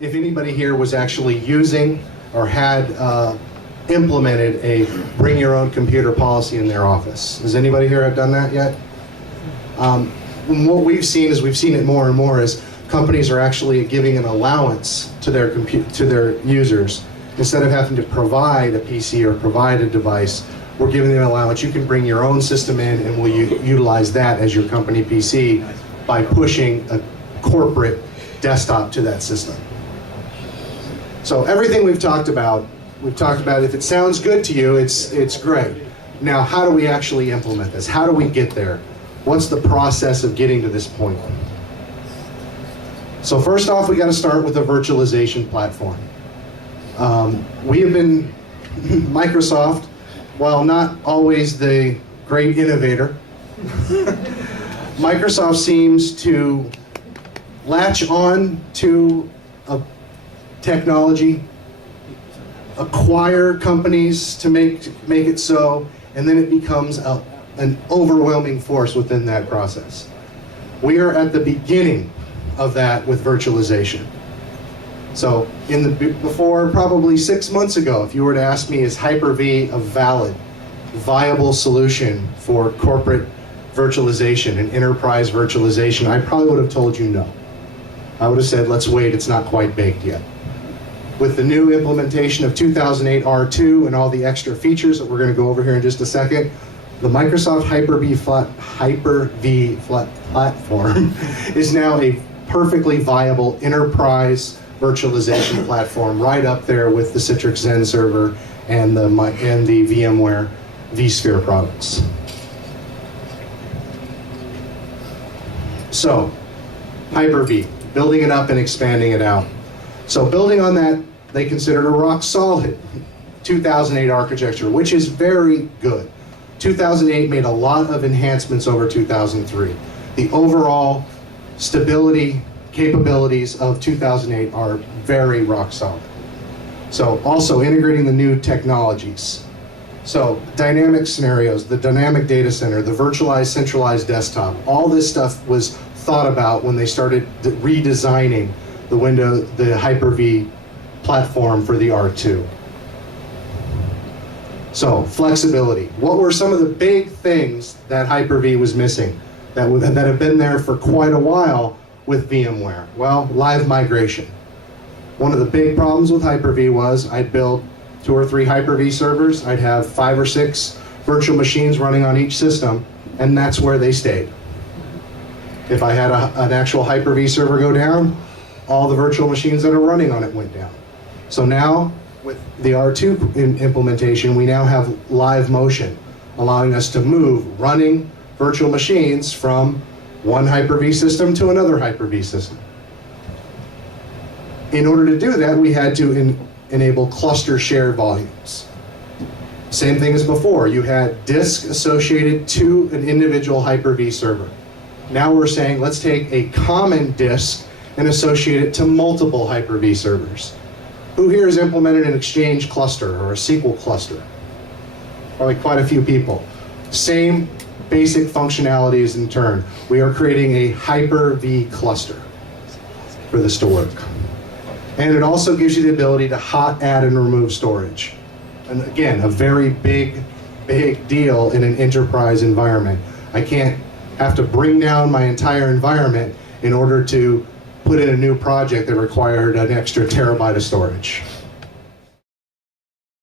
If anybody here was actually using or had implemented a bring your own computer policy in their office. Does anybody here have done that yet? What we've seen it more and more is companies are actually giving an allowance to their users. Instead of having to provide a PC or provide a device, we're giving them an allowance. You can bring your own system in and we'll utilize that as your company PC by pushing a corporate desktop to that system. So everything we've talked about if it sounds good to you, it's great. Now, how do we actually implement this? How do we get there? What's the process of getting to this point? So first off, we got to start with a virtualization platform. We have been, Microsoft, while not always the great innovator, Microsoft seems to latch on to a technology, acquire companies to make it so, and then it becomes an overwhelming force within that process. We are at the beginning of that with virtualization. So before probably 6 months ago, if you were to ask me, is Hyper-V a valid, viable solution for corporate virtualization and enterprise virtualization, I probably would have told you no. I would have said, let's wait, it's not quite baked yet. With the new implementation of 2008 R2 and all the extra features that we're going to go over here in just a second, the Microsoft Hyper-V platform is now a perfectly viable enterprise virtualization platform, right up there with the Citrix Zen server and the VMware vSphere products. So, Hyper-V, building it up and expanding it out. So building on that, they considered a rock solid 2008 architecture, which is very good. 2008 made a lot of enhancements over 2003. The overall stability capabilities of 2008 are very rock solid. So also integrating the new technologies. So dynamic scenarios, the dynamic data center, the virtualized centralized desktop, all this stuff was thought about when they started redesigning the Hyper-V platform for the R2. So, flexibility. What were some of the big things that Hyper-V was missing that have been there for quite a while with VMware? Well, live migration. One of the big problems with Hyper-V was I'd build 2 or 3 Hyper-V servers, I'd have 5 or 6 virtual machines running on each system, and that's where they stayed. If I had an actual Hyper-V server go down, all the virtual machines that are running on it went down. So now, with the R2 implementation, we now have live motion, allowing us to move running virtual machines from one Hyper-V system to another Hyper-V system. In order to do that, we had to enable cluster share volumes. Same thing as before, you had disk associated to an individual Hyper-V server. Now we're saying, let's take a common disk and associate it to multiple Hyper-V servers. Who here has implemented an Exchange cluster or a SQL cluster? Probably quite a few people. Same basic functionalities in turn. We are creating a Hyper-V cluster for this to work. And it also gives you the ability to hot add and remove storage. And again, a very big deal in an enterprise environment. I can't have to bring down my entire environment in order to put in a new project that required an extra terabyte of storage.